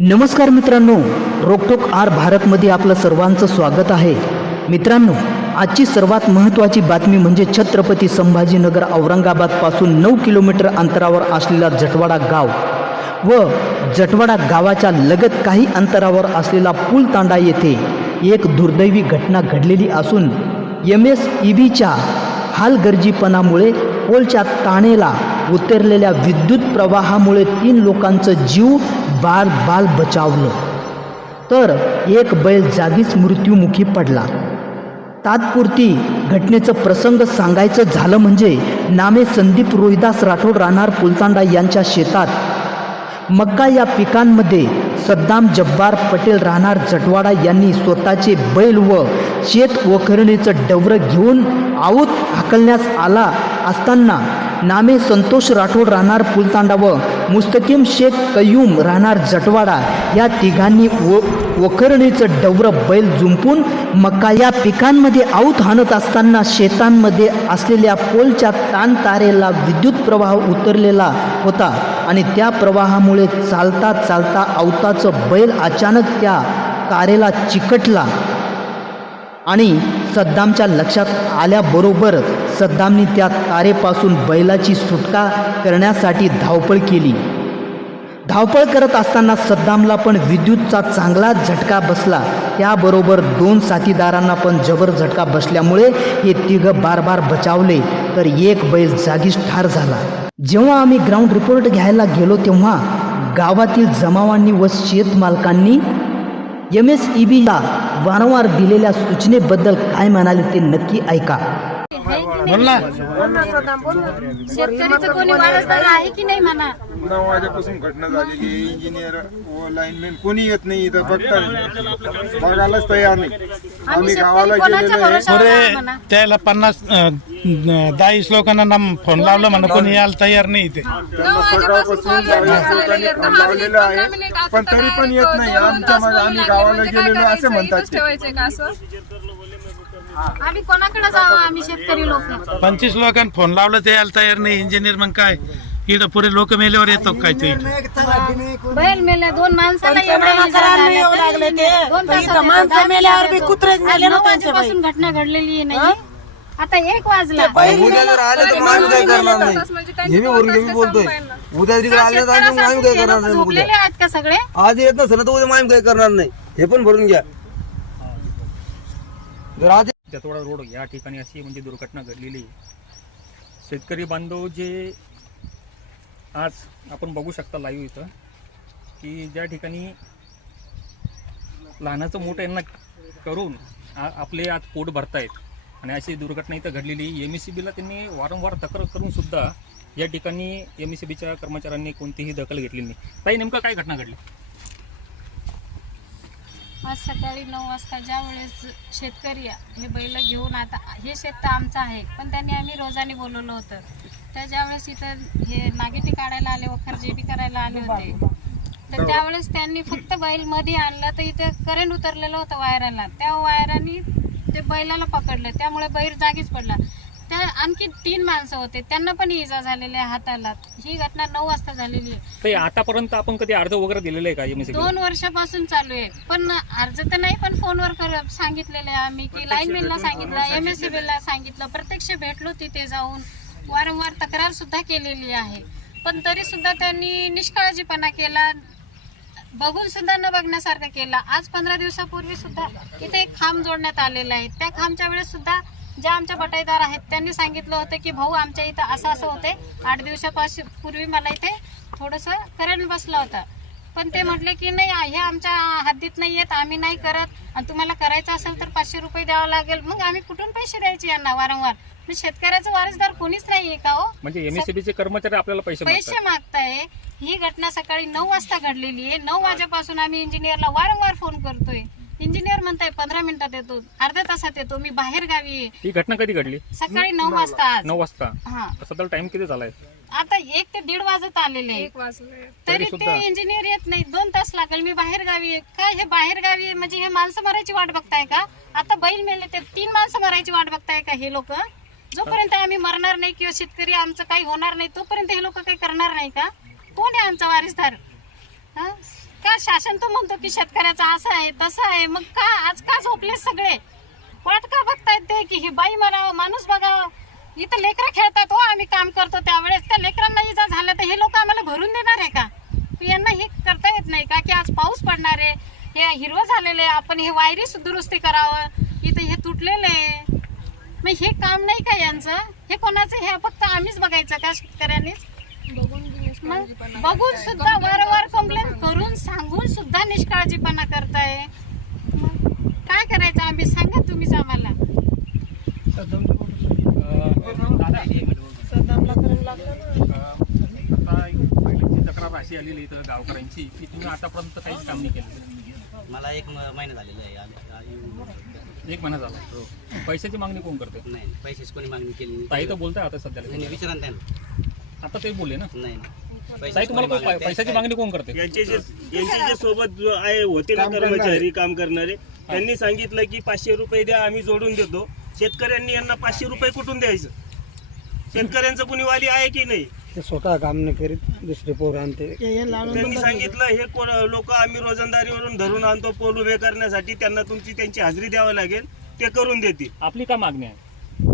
नमस्कार मित्रांनो रोकटोक आर भारतमध्ये आपलं सर्वांचं स्वागत आहे. मित्रांनो आजची सर्वात महत्त्वाची बातमी म्हणजे छत्रपती संभाजीनगर औरंगाबादपासून नऊ किलोमीटर अंतरावर असलेला जटवाडा गाव. व जटवाडा गावाच्या लगत काही अंतरावर असलेला पूल तांडा येथे एक दुर्दैवी घटना घडलेली असून एम एस ई बीच्या हालगर्जीपणामुळे पोलच्या ताणेला उतरलेल्या विद्युत प्रवाहामुळे तीन लोकांचं जीव बाल बाल बचावलं. तर एक बैल जागीच मृत्युमुखी पडला. तात्पुरती घटनेचं प्रसंग सांगायचं झालं म्हणजे नामे संदीप रोहिदास राठोड राहणार पुलतांडा यांच्या शेतात. मक्का या पिकांमध्ये सद्दाम जब्बार पटेल राहणार जटवाडा यांनी स्वतःचे बैल व शेत वखरणीचं डवरं घेऊन आऊत हाकलण्यास आला असताना नामे संतोष राठोड राहणार पुलतांडा व मुस्तकीम शेख कयूम राहणार जटवाडा. या तिघांनी व वखरणीचं डवरं बैल जुंपून मका या पिकांमध्ये आऊत हाणत असताना शेतांमध्ये असलेल्या पोलच्या ताण तारेला विद्युत प्रवाह उतरलेला होता आणि त्या प्रवाहामुळे चालता चालता आवताचं बैल अचानक त्या तारेला चिकटला. आणि सद्दामच्या लक्षात आल्याबरोबर सद्दामने त्या तारेपासून बैलाची सुटका करण्यासाठी धावपळ केली. धावपळ करत असताना सद्दामला पण विद्युतचा चांगला झटका बसला. त्याबरोबर दोन साथीदारांना पण जबर झटका बसल्यामुळे हे तिघं बार बार बचावले तर एक बैल जागीच ठार झाला. जेव्हा आम्ही ग्राउंड रिपोर्ट घ्यायला गेलो तेव्हा गावातील जमावांनी व शेतमालकांनी एम एस ई बीला वारंवार दिलेल्या सूचनेबद्दल काय म्हणाले ते नक्की ऐका. बोल ना. शेतकरीचं कोणी वारसदार आहे की नाही म्हणा? नऊ वाजेपासून घटना झालेली इंजिनियर व लाईनमॅन कोणी येत नाही इथं फक्त बघायलाच तयार नाही. आम्ही गावाला गेलेलो आहे. आहे त्याला पन्नास दहावीस लोकांना नम- फोन लावलं म्हणा कोणी यायला तयार नाही इथे. त्यांना सकाळपासून लोकांनी फोन लावलेला आहे. पण तरी पण येत नाही. आमच्या मागे आम्ही गावाला गेलेलो असे म्हणतात ते. आम्ही कोणाकडे जाऊ आम्ही शेतकरी लोक. पंचवीस लोकांना फोन लावलं ते यायला तयार नाही. इंजिनियर मग काय? इथं पुरे लोक मेल्यावर येतो काय ते बैल मेले दोन माणसाला एवढे इजा झाल्या तरी दोन तासात येतो, दहा मेल्यावर बी मिनिटात कुत्रेच येतो. आज मेले ना नऊ त्यांचे बाई. वाजेपासून घटना घडलेली नाही आता एक वाजला. उद्या जर आले तर मग आम्ही काय करणार नाही? हे मी वरून मी बोलतोय. उद्या तिकडे आले तर आम्ही मग आम्ही काय करणार नाही झोपलेले उद्या आहेत का सगळे? आज येत नसेल तर उद्या आम्ही काय करणार नाही. हे पण भरून घ्या. जर आज जतवाडा रोड या ठिकाणी अशी म्हणजे दुर्घटना घडलेली आहे. शेतकरी बांधव जे आज आपण बघू शकता लाईव्ह इथं की ज्या ठिकाणी लहानाचं मोठं यांना करून आ- आपले आज पोट भरतायत. आणि अशी दुर्घटना इथं घडलेली एम ई सी बीला त्यांनी वारंवार तक्रार करूनसुद्धा या ठिकाणी एम एस सी बीच्या कर्मचाऱ्यांनी कोणतीही दखल घेतली नाही. ताई नेमकं काय घटना घडली? आज सकाळी नऊ वाजता ज्या वेळेस शेतकरी हे बैल घेऊन आता हे शेत तर आमचं आहे पण त्यांनी आम्ही रोजाने बोलवलं होतं. त्या ज्यावेळेस इथं हे नागेटी काढायला आले वखर जेबी करायला आले होते तर त्यावेळेस त्यांनी फक्त बैलमध्ये आणलं तर इथे करंट उतरलेलं होतं वायराला. त्या वायराने ते बैलाला पकडलं त्यामुळे बैल जागीच पडला. त्या आणखी तीन माणसं होते त्यांना पण इजा झालेली आहे हाताला. ही घटना नऊ वाजता झालेली आहे. आतापर्यंत आपण कधी अर्ज वगैरे दिलेला आहे का सी दोन वर्षापासून चालू आहे पण अर्ज तर नाही पण फोनवर कर सांगितलेले आहे आम्ही की लाईनमॅनला सांगितलं एम एस ला सांगितलं प्रत्यक्ष भेटलो तिथे जाऊन. वारंवार तक्रार सुद्धा केलेली आहे. पण तरी सुद्धा त्यांनी निष्काळजीपणा केला. बघून सुद्धा न बघण्यासारखं केला. आज पंधरा दिवसापूर्वी सुद्धा इथे एक खांब जोडण्यात आलेला आहे. त्या खांबच्या वेळेस सुद्धा ज्या आमच्या बटाईदार आहेत त्यांनी सांगितलं होतं की भाऊ आमच्या इथं असं असं होते आठ दिवसापासून पूर्वी मला इथे थोडंसं करंट बसला होता. पण ते म्हटले की नाही हे आमच्या हद्दीत नाही येत आम्ही नाही करत. आणि तुम्हाला करायचं असेल तर पाचशे रुपये द्यावं लागेल. मग आम्ही कुठून पैसे द्यायचे यांना वारंवार? शेतकऱ्याचं वारसदार कोणीच नाहीये का हो? म्हणजे एम एस सी बीचे कर्मचारी आपल्याला पैसे पैसे मागताय. ही घटना सकाळी नऊ वाजता घडलेली आहे. नऊ वाजेपासून आम्ही इंजिनियरला वारंवार फोन करतोय. इंजिनियर म्हणताय पंधरा मिनिटात येतो अर्ध्या तासात येतो मी बाहेर गावी ही घटना कधी घडली? सकाळी नऊ वाजता नऊ वाजता. हा. सध्या टाइम किती झालाय? आता एक ते दीड वाजत आलेले आहे. तरी सुद्धा? ते इंजिनियर येत नाही दोन तास लागेल. मी बाहेर गावी आहे. काय हे बाहेर गावी आहे? म्हणजे हे माणसं मरायची वाट बघताय का? आता बैल मेले ते तीन माणसं मरायची वाट बघताय का हे लोक? जोपर्यंत आम्ही मरणार नाही किंवा शेतकरी आमचं काही होणार नाही तोपर्यंत हे लोक काही करणार नाही का? कोण आहे आमचा वारिसदार? हा? का शासन तो म्हणतो की शेतकऱ्याचा असं आहे तसं आहे. मग का आज का झोपले सगळे? वाट का बघतायत ते की ही बाई म्हणावं माणूस बघावं? इथं लेकरं खेळतात हो आम्ही काम करतो त्यावेळेस. त्या लेकरांना इजा झालं तर हे लोक आम्हाला भरून देणार आहे का? यांना हे करता येत नाही का की आज पाऊस पडणार आहे? हे हिरवं झालेलं आहे. आपण हे वायरी दुरुस्ती करावं. इथं हे तुटलेलं आहे. मग हे काम नाही का यांचं? हे कोणाचं? हे फक्त आम्हीच बघायचं का शेतकऱ्यांनीच? मग बघून सुद्धा वारंवार कंप्लेंट करून सांगून सुद्धा निष्काळजीपणा करताय. मग काय करायचं? आम्ही सांगा तुम्हीच आम्हाला. आता तक्रार अशी आलेली इथं गावकऱ्यांची की तुम्ही आतापर्यंत काहीच काम नाही केलं मला एक म- महिना झालेला आहे. आम्ही- आ- येऊन- एक महिना झाला. पैशाची मागणी कोण करते नाही पैशाची कोणी मागणी केली नाही. ताई तर बोलताय आता सध्याला नाही, नाही, विचारा ना. त्यांना आता ते बोलले ना? नाही नाही. ताई पैशाची तुम्हाला कोणी कोण- मागणी- पैशाची मागणी कोण करते यांचे जे यांचे जे सोबत जो आहे होते ना कर्मचारी काम करणारे त्यांनी सांगितलं की पाचशे रुपये द्या आम्ही जोडून देतो. शेतकऱ्यांनी यांना पाचशे रुपये कुठून द्यायचं? शेतकऱ्यांचं कुणी वाली आहे की नाही? ते स्वतः काम नाही करीत दुसरे पोर आणते. त्यांनी सांगितलं हे लोक आम्ही रोजंदारीवरून धरून आणतो पोल उभे करण्यासाठी त्यांना तुमची त्यांची हजेरी द्यावं लागेल ते करून देतील. आपली काय मागणी आहे?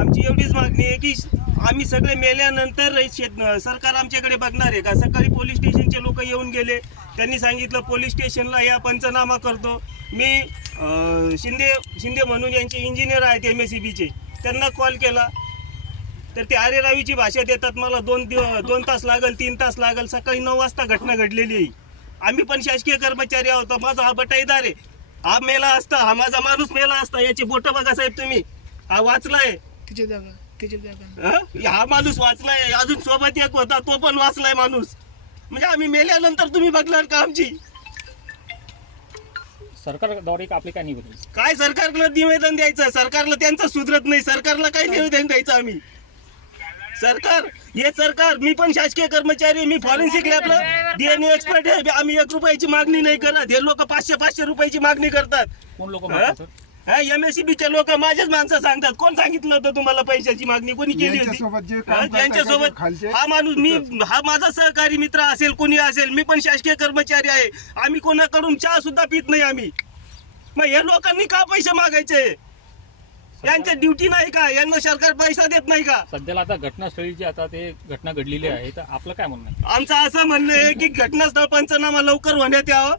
आमची एवढीच मागणी आहे की आम्ही सगळे मेल्यानंतर शेत सरकार आमच्याकडे बघणार आहे का? सकाळी पोलीस स्टेशनचे लोक येऊन गेले त्यांनी सांगितलं पोलीस स्टेशनला या पंचनामा करतो. मी शिंदे शिंदे म्हणून यांचे इंजिनियर आहेत एम एस सी बीचे त्यांना कॉल केला. तर ते आरे रावीची भाषा देतात मला दोन दिव दोन तास लागल तीन तास लागल सकाळी नऊ वाजता घटना घडलेली आहे. आम्ही पण शासकीय कर्मचारी आहोत माझा हा बटाईदार आहे. हा मेला असता हा माझा माणूस मेला असता याची बोट बघा साहेब तुम्ही. हा वाचलाय? हा माणूस वाचलाय अजून सोबत एक होता तो पण वाचलाय माणूस. म्हणजे आम्ही मेल्यानंतर तुम्ही बघणार का आमची? सरकारद्वारे आपली काय निवेदन? काय सरकारला निवेदन द्यायचं? सरकारला त्यांचं सुधरत नाही. सरकारला काय निवेदन द्यायचं आम्ही? सरकार हे सरकार मी पण शासकीय कर्मचारी मी फॉरेन्सिक लॅबला डीएनए एक्सपर्ट आहे. आम्ही एक रुपयाची मागणी नाही करत. हे लोक पाचशे पाचशे रुपयाची मागणी करतात. कोण लोक एम एस चे लोक माझ्याच माणसं सांगतात. कोण सांगितलं होतं तुम्हाला पैशाची मागणी? कोणी केली होती? हा, त्यांच्यासोबत हा माणूस मी हा माझा सहकारी मित्र असेल कोणी असेल मी पण शासकीय कर्मचारी आहे. आम्ही कोणाकडून चहा सुद्धा पित नाही आम्ही. मग हे लोकांनी का पैसे मागायचे? यांच्या ड्युटी नाही का? यांना सरकार पैसा देत नाही का? सध्याला आता घटनास्थळी जी आता ते घटना घडलेली आहे. तर आपलं काय म्हणणं आहे? आमचं असं म्हणणं आहे की घटनास्थळ पंचनामा लवकर होण्यात यावं.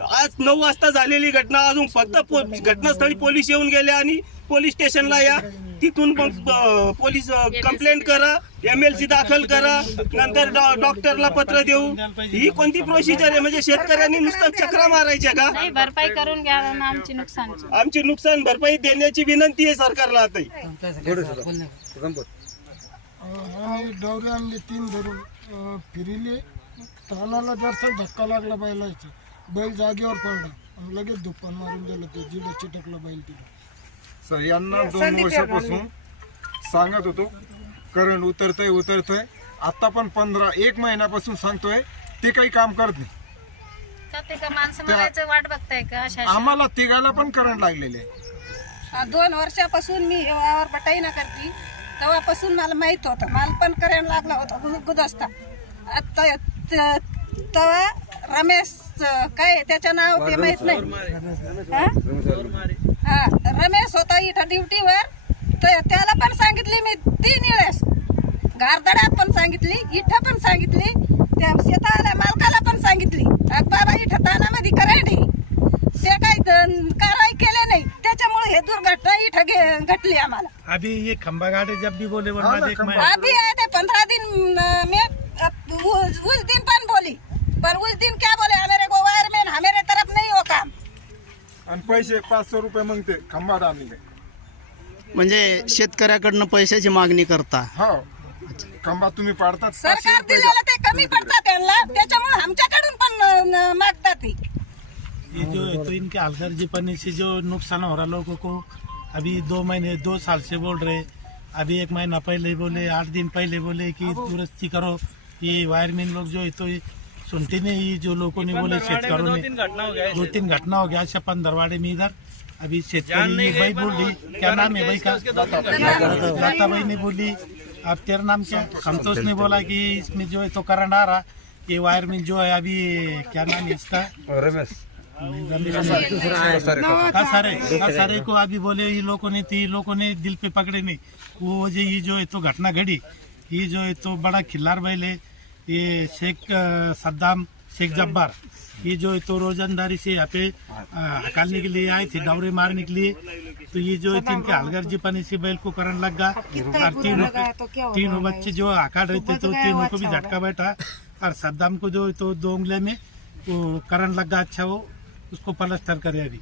आज नऊ वाजता झालेली घटना अजून फक्त पो- घटनास्थळी पोलीस येऊन गेले आणि पोलीस स्टेशनला या. तिथून मग पोलीस कंप्लेंट करा एमएलसी दाखल करा नंतर डॉ- डॉक्टरला पत्र देऊ. ही कोणती प्रोसिजर आहे? म्हणजे शेतकऱ्यांनी नुसतं चक्रा मारायच्या का? नाही भरपाई करून घ्या आमची नुकसानची आमची नुकसान भरपाई देण्याची विनंती आहे सरकारला आता. आम्ही डवरे आणले तीन धरून फिरिले. तानाला जास्त धक्का लागला बैलाचा बैल जागेवर पडला आणि लगेच दुप्पन मारून दिलं ते जिडं चिटकलं बैल तिथे. सर यांना दोन वर्षापासून सांगत होतो करंट उतरतंय उतरतंय. आता पण पंधरा एक महिन्यापासून सांगतोय ते काही काम करत नाही. का ते का माणसं मरायचं वाट बघताय का? शासन आम्हाला तिघाला पण करंट लागलेले आहे. आ, दोन वर्षापासून मी हे वावर बटाई ना करते. तेव्हापासून मला माहीत होतं मला पण करंट लागला होता गु- गुदस्ता आता त- तेव्हा रमेश काय त्याचं नाव ते माहीत नाही. हा? हा रमेश होता इथं ड्युटीवर. तर त्याला पण सांगितली मी तीन वेळेस. गारदड्यात पण सांगितली इथं पण सांगितली त्या शेताला मालकाला पण सांगितली. अग बाबा इथं तानामध्ये आहे. ते काही कारवाई केले नाही. त्याच्यामुळे हे दुर्घटना इथं घटली आम्हाला. अभी ये खंबा गाड़ी जब भी बोले वरना मैं। अभी आए थे पंद्रह दिन में अब उस, उस दिन पण बोली पर उस दिन क्या बोले हमारे को वायरमैन हमारे तरफ नहीं हो काम आणि पैसे पाचशे रुपये मागते खंबा आणले म्हणजे शेतकऱ्याकडनं पैशाची मागणी करता. हो. खंबा तुम्ही पाडतात पाचशे सरकार रुपये दिलेलं ते कमी पडतात त्यांना त्याच्यामुळे आमच्याकडून पण अ, मागतात ते. ये जो तो इनके हलगर्जी पन्नी से जो नुकसान हो रहा लोगों को अभी दो महीने दो साल से बोल रहे अभी एक महीना पहले बोले आठ दिन पहले बोले कि दुरुस्ती करो ये वायरमैन लोग जो है तो ये सुनते नहीं जो लोगों ने बोले शेतकारों ने दो तीन घटना हो गया छप्पन दरवाड़े में इधर। अभी शेतकारी भाई बोल रही क्या नाम है भाई का? लता भाई ने बोली अब तेरा नाम क्या? संतोष ने बोला कि इसमें जो है तो करंट आ रहा। ये वायरमैन जो है अभी क्या नाम है इसका? रमेश। सारे सारे को अभी बोले ये लोगों ने ये लोगों ने दिल पे पकड़े नहीं। वो जो ये जो है तो घटना घड़ी ये जो है तो बड़ा खिल्लार बैल है ये शेख सद्दाम शेख जब्बार। ये जो है तो रोजंदारी से यहाँ पे हकालने के लिए आए थे डौरे मारने के लिए। तो ये जो है तो इनके हलगर जी पानी से बैल को करंट लग गया। और तीनों तीनों बच्चे जो हकाल रहे थे तो तीनों को भी झटका बैठा। और सद्दाम को जो है तो दो उंगले में वो करंट लग गया अच्छा वो उसको प्लास्टर करे अभी।